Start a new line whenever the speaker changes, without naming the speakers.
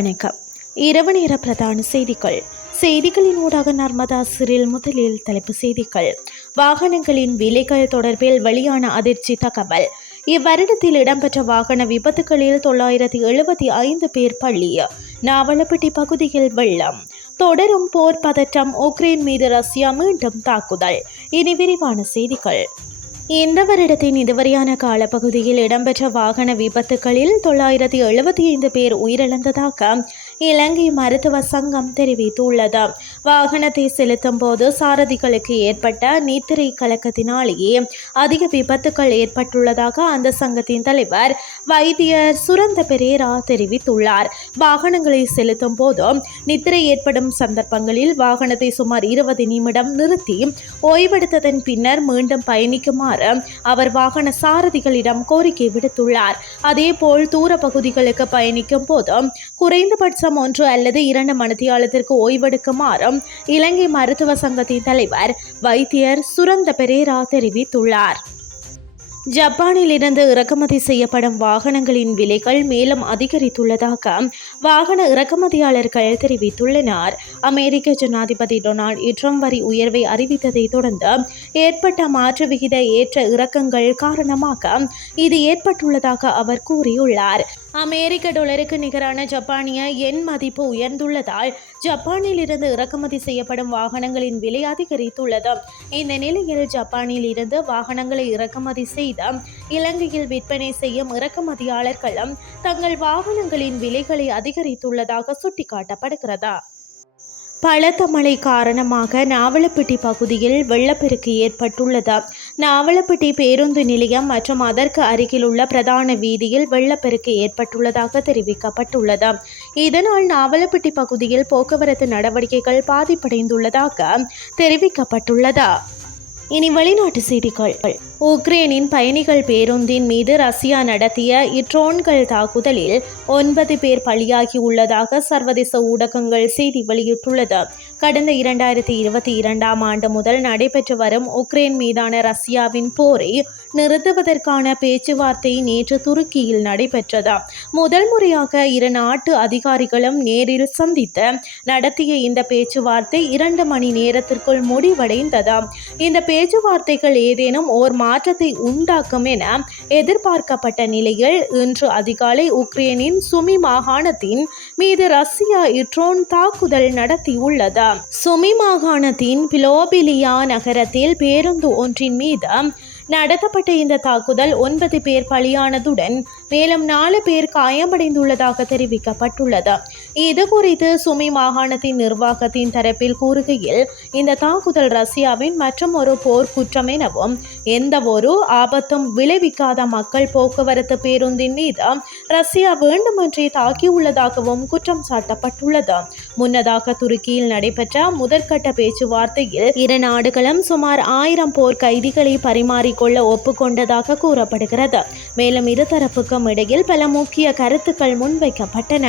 வணக்கம். இரவு நேர பிரதான செய்திகள். செய்திகளின் ஊடாக நர்மதா சிறில் முதலில் தலைப்பு செய்திகள். வாகனங்களின் விலைகள் தொடர்பில் வெளியான அதிர்ச்சி தகவல். இவ்வருடத்தில் இடம்பெற்ற வாகன விபத்துகளில் தொள்ளாயிரத்தி எழுபத்தி ஐந்து பேர் பள்ளி நாவலப்பட்டி பகுதியில் வெள்ளம். தொடரும் போர் பதற்றம் உக்ரைன் மீது ரஷ்யா மீண்டும் தாக்குதல். இனி விரிவான செய்திகள். இந்த வருடத்தின் இதுவரையான காலப்பகுதியில் இடம்பெற்ற வாகன விபத்துகளில் தொள்ளாயிரத்தி எழுபத்தி ஐந்து பேர் உயிரிழந்ததாக இலங்கை மருத்துவ சங்கம் தெரிவித்துள்ளது. வாகனத்தை செலுத்தும் போது சாரதிகளுக்கு ஏற்பட்ட நீத்திரை கலக்கத்தினாலேயே அதிக விபத்துகள் ஏற்பட்டுள்ளதாக அந்த சங்கத்தின் தலைவர் வைத்தியர் சுரந்த பெரேரா தெரிவித்துள்ளார். வாகனங்களை செலுத்தும் போது நித்திரை ஏற்படும் சந்தர்ப்பங்களில் வாகனத்தை சுமார் இருபது நிமிடம் நிறுத்தி ஓய்வெடுத்ததன் பின்னர் மீண்டும் பயணிக்குமாறு அவர் வாகன சாரதிகளிடம் கோரிக்கை விடுத்துள்ளார். அதேபோல் தூர பகுதிகளுக்கு பயணிக்கும் போது குறைந்தபட்சம் ஒன்று அல்லது இரண்டு மணித்தியாலத்திற்கு ஓய்வெடுக்குமாறு இலங்கை மருத்துவ சங்கத்தின் தலைவர் வைத்தியர் சுரந்த பெரேரா தெரிவித்துள்ளார். ஜப்பானில் இருந்து இறக்குமதி செய்யப்படும் வாகனங்களின் விலைகள் மேலும் அதிகரித்துள்ளதாக வாகன இறக்குமதியாளர்கள் தெரிவித்துள்ளனர். அமெரிக்க ஜனாதிபதி டொனால்ட் ட்ரம்ப் வரி உயர்வை அறிவித்ததை தொடர்ந்து ஏற்பட்ட மாற்று விகித ஏற்ற இறக்கங்கள் காரணமாக இது ஏற்பட்டுள்ளதாக அவர் கூறியுள்ளார். அமெரிக்க டொலருக்கு நிகரான ஜப்பானிய எண் மதிப்பு உயர்ந்துள்ளதால் ஜப்பானில் இருந்து இறக்குமதி செய்யப்படும் வாகனங்களின் விலை அதிகரித்துள்ளது. இந்த நிலையில் ஜப்பானில் இருந்து வாகனங்களை இறக்குமதி செய்த இலங்கையில் விற்பனை செய்யும் இறக்குமதியாளர்களும் தங்கள் வாகனங்களின் விலைகளை அதிகரித்துள்ளதாக சுட்டிக்காட்டப்படுகிறது. பலத்த மழை காரணமாக நாவலப்பட்டி பகுதியில் வெள்ளப்பெருக்கு ஏற்பட்டுள்ளது. நாவலப்பட்டி பேருந்து நிலையம் மற்றும் அதற்கு அருகிலுள்ள பிரதான வீதியில் வெள்ளப்பெருக்கு ஏற்பட்டுள்ளதாக தெரிவிக்கப்பட்டுள்ளது. இதனால் நாவலப்பட்டி பகுதியில் போக்குவரத்து நடவடிக்கைகள் பாதிப்படைந்துள்ளதாக தெரிவிக்கப்பட்டுள்ளது. இனி வெளிநாட்டு செய்திகள். உக்ரைனின் பயணிகள் பேருந்தின் மீது ரஷ்யா நடத்திய இட்ரோன்கள் தாக்குதலில் ஒன்பது பேர் பலியாகி உள்ளதாக சர்வதேச ஊடகங்கள் செய்தி வெளியிட்டுள்ளது. கடந்த இரண்டாயிரத்தி இருபத்தி இரண்டாம் ஆண்டு முதல் நடைபெற்று வரும் உக்ரைன் மீதான ரஷ்யாவின் போரை நிறுத்துவதற்கான பேச்சுவார்த்தை நேற்று துருக்கியில் நடைபெற்றது. முதல் முறையாக இரு நாட்டு அதிகாரிகளும் நேரில் சந்தித்து நடத்திய இந்த பேச்சுவார்த்தை இரண்டு மணி நேரத்திற்குள் முடிவடைந்தது? இந்த பேச்சுவார்த்தைகள் ஏதேனும் ஓர் மாற்றத்தை உண்டாக்கும் என எதிர்பார்க்கப்பட்ட நிலையில் இன்று அதிகாலை உக்ரைனின் சுமி மாகாணத்தின் மீது ரஷ்யா இட்ரோன் தாக்குதல் நடத்தியுள்ளது சுமி மாகாணத்தின் பிலோபிலியா நகரத்தில் பேருந்து ஒன்றின் மீது நடத்தப்பட்ட இந்த தாக்குதல் ஒன்பது பேர் பலியானதுடன் மேலும் நாலு பேர் காயமடைந்துள்ளதாக தெரிவிக்கப்பட்டுள்ளது. இது குறித்து சுமி மாகாணத்தின் நிர்வாகத்தின் தரப்பில் கூறுகையில் இந்த தாக்குதல் ரஷ்யாவின் மற்றும் ஒரு போர் குற்றம் எனவும் எந்த ஒரு ஆபத்தும் விளைவிக்காத மக்கள் போக்குவரத்து பேருந்தின் மீது ரஷ்யா வேண்டுமென்றே தாக்கியுள்ளதாகவும் குற்றம் சாட்டப்பட்டுள்ளது. முன்னதாக துருக்கியில் நடைபெற்ற முதற்கட்ட பேச்சுவார்த்தையில் இரு நாடுகளும் சுமார் ஆயிரம் போர் கைதிகளை பரிமாறிக்கொள்ள ஒப்புக்கொண்டதாக கூறப்படுகிறது. மேலும் இருதரப்புக்கும் இடையில் பல முக்கிய கருத்துக்கள் முன்வைக்கப்பட்டன.